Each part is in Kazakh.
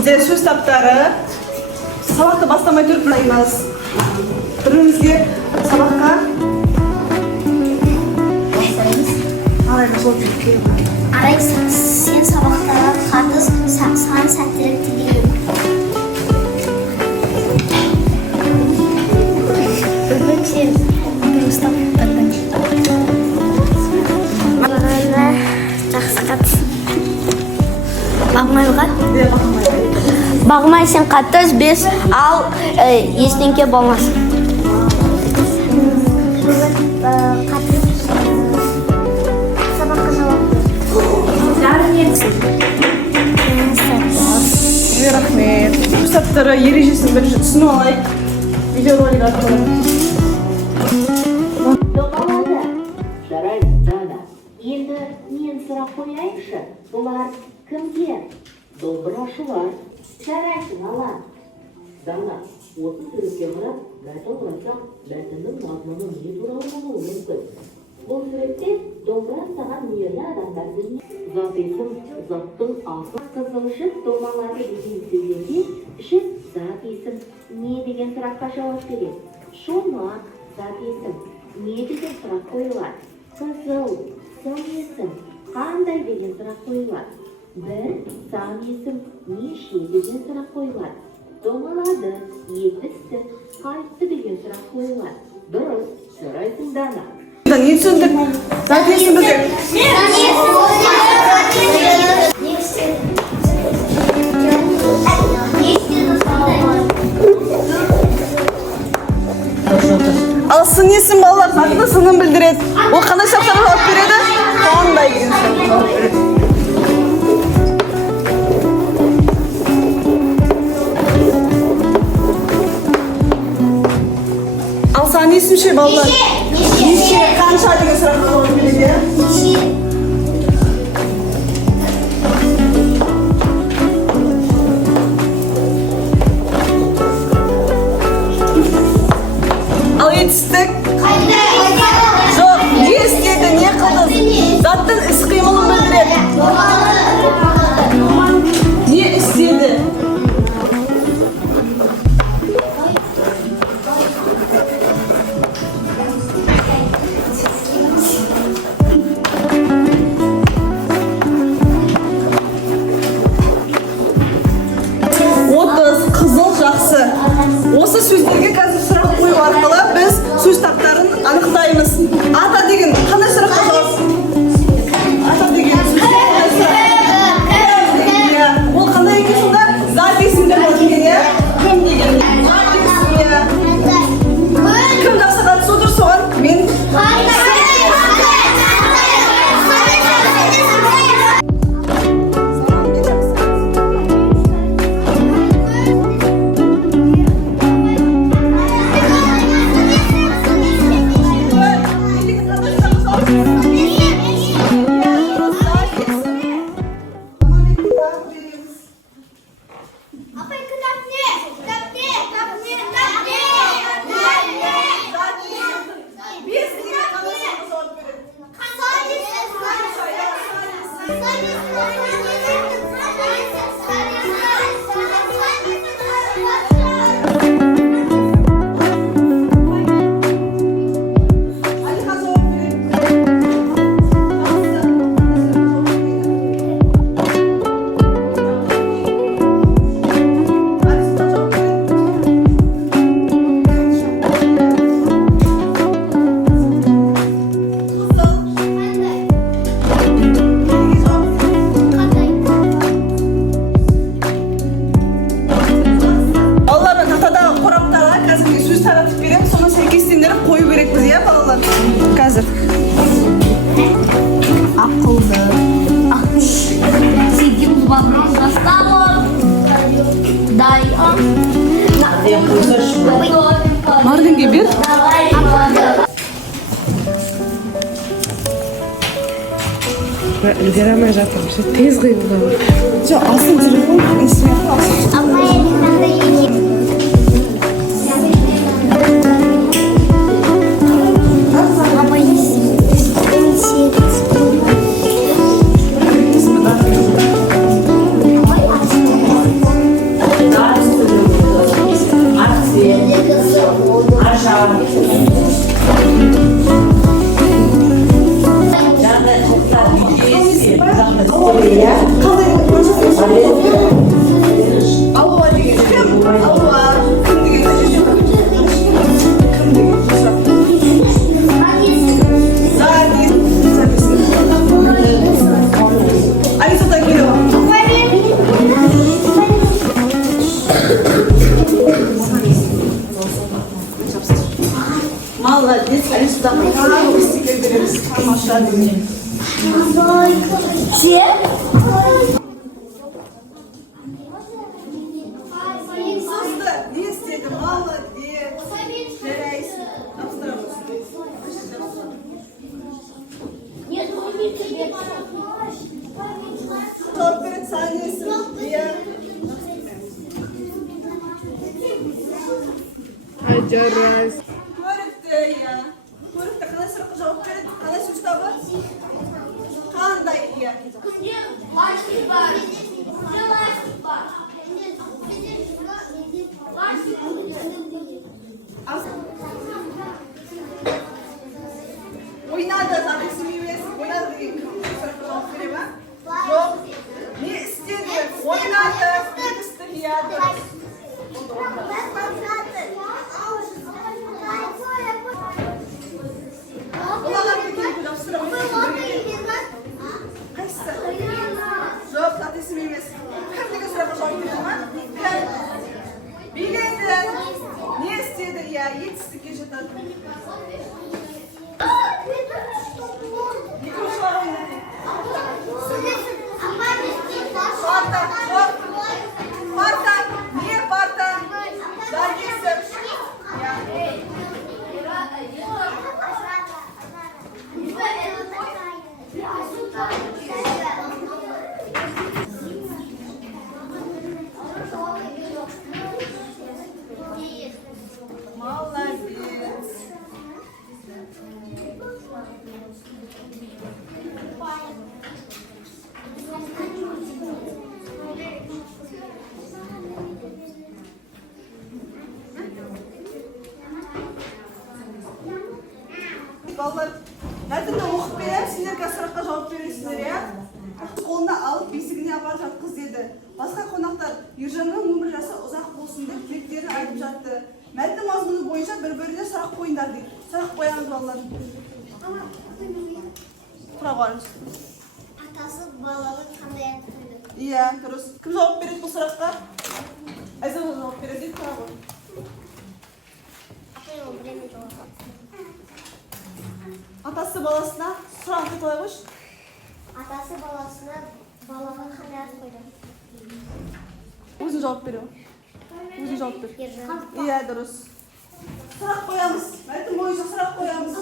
Bizde söz taптары sabaqqa бастамай тұрып тыңдаймыз. Бірімізге sabaqqa арайға жол жүріп Арай, сен сабақтарға қатыс, саған сәттілік тілеймін. Бірінші дұрыстап бірінші. Бағана жақсы қатыс. Бағмайға? Бағмай сен қатыс, бес ал есненке болмасын. Рахмет. Сөз таптары ережесін бірінші түсініп алайық. Видеоролик арқылы. Доғалады. Жарайды, Дана. Енді мен сұрақ қояйыншы. Бұлар кімге? Домбырашылар. Жарайсың, ала. Дана, осы суретке қарап, бәтін құрасақ, бәтіннің мазмұны не туралы болуы мүмкін. Бұл суретте домбыра саған нелі адамдардың зат есім, заттың асы қызылшық домалары деген сөйлемде ішіп зат есім не деген сұраққа жауап береді. Шомақ, зат есім не деген сұрақ қойылады. Қызыл, сан есім қандай деген сұрақ қойылады. Бір, сан есім неше деген сұрақ қойылады. Домалады, етісті, қайтты деген сұрақ қойылады. Дұрыс, жарайсың, Дана. Не түсіндік? Зат есім бізде. Ал сын есім балалар заттың сынын білдіреді. Ол қандай сұрақтарға жауап береді? Қандай деген сұраққа жауап береді. Ал сан есім ше балалар? Неше, қанша деген сұраққа жауап береді? Ал етістік? Жоқ, не істеді, не қылды? Заттың іс-қимылын білдіреді. Не істеді? Осы сөздерге қазір сұрақ қою арқылы біз сөз таптарын анықтаймыз. Ата деген қандай сұраққа жауап? Ата деген қандай сұрақ? Ол қандай екен сонда? Зат есімде болады екен, иә? Кім деген? Зат есім, иә? Кім жақсы қатысып отыр соған? Мен қазір. Ақылды. Сидим в вагон за столом. Даем. Марлинге бер. Үлгере алмай жатырмын. Тез қиылды. Жоқ, алсын телефон. Апа, электронда екен. Алуа деген кім? Алуа. Кім деген кім деген сұрақ. Алиса Тагирова. Молодец, Алиса Тагирова. Стикер береміз. Тамаша деген. Сызды, не істеді? Молодец. Жарайсың. Тапсырамыз. Жауап береді, сәнесің. Иә. Көрікті, иә. Көрікті, қандай сұраққа жауап береді? Қандай сөз табы? Қандай, иә. Ойнады, табылсым емес. Ойнады деген сұраққа жауап бере ма? Жоқ. Не істеді? Ойнады. Істі, иә, дұрыс. Бұлағарды келіп жапсырамыз. Қайсысы? Жоқ, табылсым емес. Кім деген сұраққа жауап бере ма? Биледі. Не істеді? Иә, етістікке жатады. Парта, жоқ. Парта, не парта? Даргесіп. Молодец. Балалар, мәтінді оқып берем, сендер қазір сұраққа жауап бересіңдер, иә? Қолына алып бесігіне апарып жатқыз деді. Басқа қонақтар Ержанның өмір жасы ұзақ болсын деп тілектерін айтып жатты. Мәтін мазмұны бойынша бір-біріне сұрақ қойыңдар дейді. Сұрақ қоямыз балалар. Тұра барыңыз. Атасы балалы қандай ат қойды? Иә, дұрыс. Кім жауап береді бұл сұраққа? Айза жауап береді дейді, тұра бар. Апай ол біреумен жауап. Атасы баласына сұрақ қойып қойғыш. Атасы баласына балаға қандай ат қойды? Өзің жауап бере. Өзің жауап бер. Ержан. Иә, дұрыс. Сұрақ қоямыз. Мәтін бойынша сұрақ қоямыз.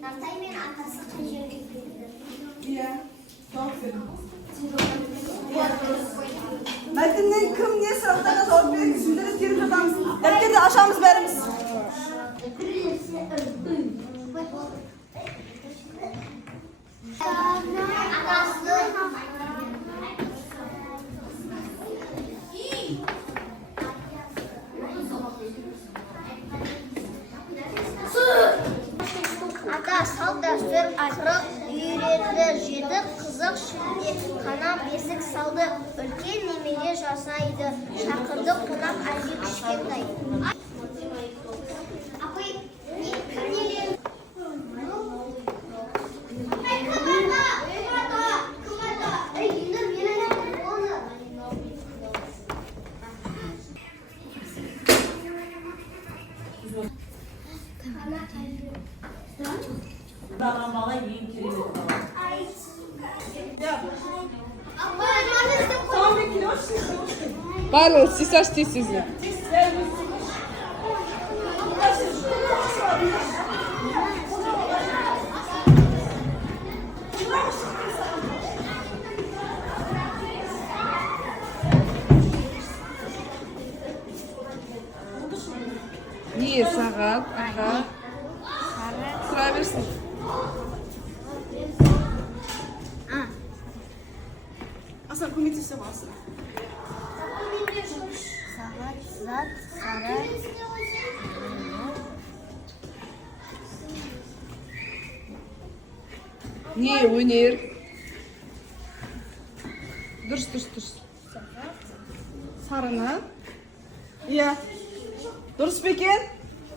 Нартай мен атасы қай жерге келді? Иә, жауап бер. Иә, дұрыс. Мәтіннен кім не сұрақтарға жауап береді? Түсіндіріп теріп жатамыз. Дәптерді ашамыз бәріміз. Ата салт дәстүр ақырық үйретті, жеді қызық шілде, қана бесік салды, үлкен немере жасайды, шақырды қонақ әлде кішкентай. Апай, не? Бағамаға ең керемет бала. Tamam, bekliyoruz. Павел, сисашти sizi. Niye saat? Aha. Sıra versin. Aslan komitesi var. Сағат, зат, сары. Не, өнер. Дұрыс. Сарыны. Иә. Дұрыс па екен?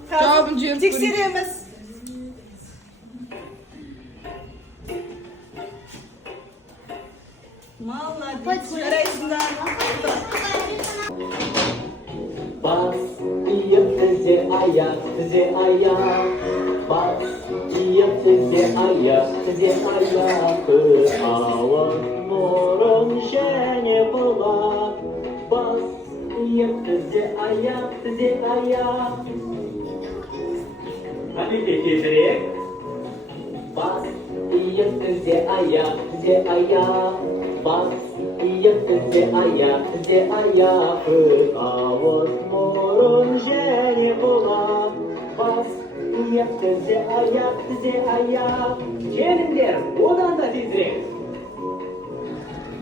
Жауабын жіберіп тексереміз. Молодец. Жарайсыңдар. Бас, иық тізе аяқ, тізе аяқ. Бас, иық тізе аяқ, тізе аяқ. Ауыз, мұрын және құлақ. Бас, иық тізе аяқ, тізе аяқ. Әділде тезірек. Бас, иық тізе аяқ, тізе аяқ. Бас, иық тізе аяқ, тізе аяқ. Ауыз, мұрын және құлақ. Бас, иық тізе аяқ, тізе аяқ. Желіңдер, одан да тезірек.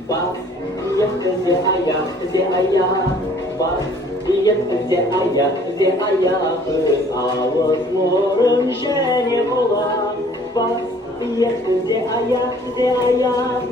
Бас, иық тізе аяқ, тізе аяқ. Бас, иық тізе аяқ, тізе аяқ. Ауыз, мұрын және құлақ. Бас, иық тізе аяқ, тізе аяқ.